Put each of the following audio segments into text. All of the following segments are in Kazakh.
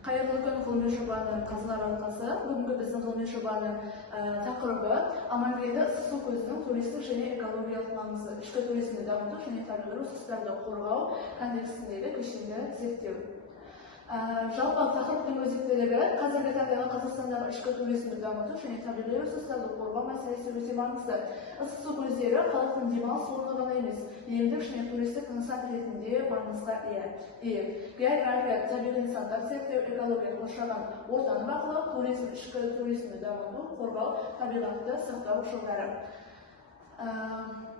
Қайырлы күн, ғылыми жобаның қазылар алқасы. Бүгінгі біздің ғылыми жобаның тақырыбы Амангелді ыстық су көзінің туристік және экологиялық маңызы, ішкі туризмді дамыту және табиғи ресурстарды қорғау контекстіндегі кешенді зерттеу. Жалпы тақырыптың өзектілігі қазіргі таңдағы Қазақстандағы ішкі туризмді дамыту және табиғи ресурстарды қорғау мәселесі өте маңызды. Ыстық су көздері халықтың демалыс орны ғана емес, емдік және туристік нысан ретінде маңызға ие. География, табиғи нысандар зерттеу, экология, қоршаған ортаны бақылау, туризм, ішкі туризмді дамыту, қорғау, табиғатты сақтау жолдары.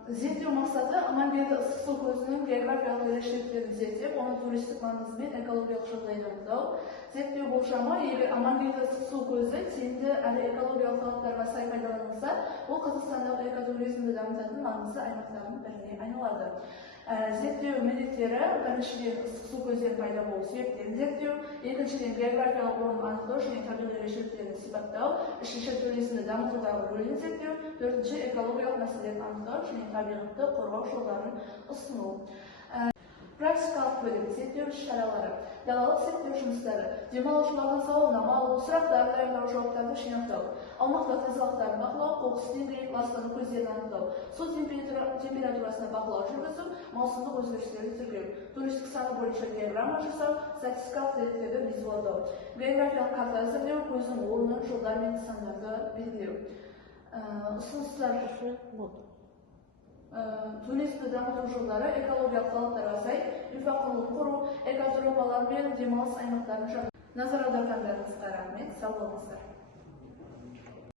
Зерттеу мақсаты Амангелді ыстық су көзінің географиялық ерекшеліктерін зерттеп, оның туристік маңызы мен экологиялық жағдайын анықтау. Зерттеу болжамы, егер Амангелді ыстық су көзі тиімді әрі экологиялық талаптарға сай пайдаланылса, ол Қазақстандағы экотуризмді дамытатын маңызды аймақтардың біріне айналады. Зерттеу міндеттері біріншіден ыстық су көздерінің пайда болу себептерін зерттеу, екіншіден географиялық орнын анықтау және табиғи ерекшеліктерін сипаттау, үшінші туризмді дамытудағы рөлін зерттеу, төртінші экологиялық мәселелерін анықтау және табиғатты қорғау жолдарын ұсыну. Практикалық бөлім зерттеу іс-шаралары, далалық зерттеу жұмыстары, демалушылардың сауалнама алу, сұрақтар дайындау, жауаптарды жинақтау, аумақта тазалықтарын бақылау, қоқыс деңгейін, ластану көздерін анықтау, су температурасына бақылау жүргізу, маусымдық өзгерістерді тіркеу, туристік саны бойынша диаграмма жасау, статистикалық деректерді визуалдау, географиялық карта әзірлеу, көздің орнын, жолдар мен нысандарды белгілеу. Ұсыныстар туризмді дамыту жолдары, экологиялық талаптарға сай, инфрақұрылым құру, экотропалар мен демалыс аймақтарын назар аударғандарыңызға рахмет, сау болыңыздар.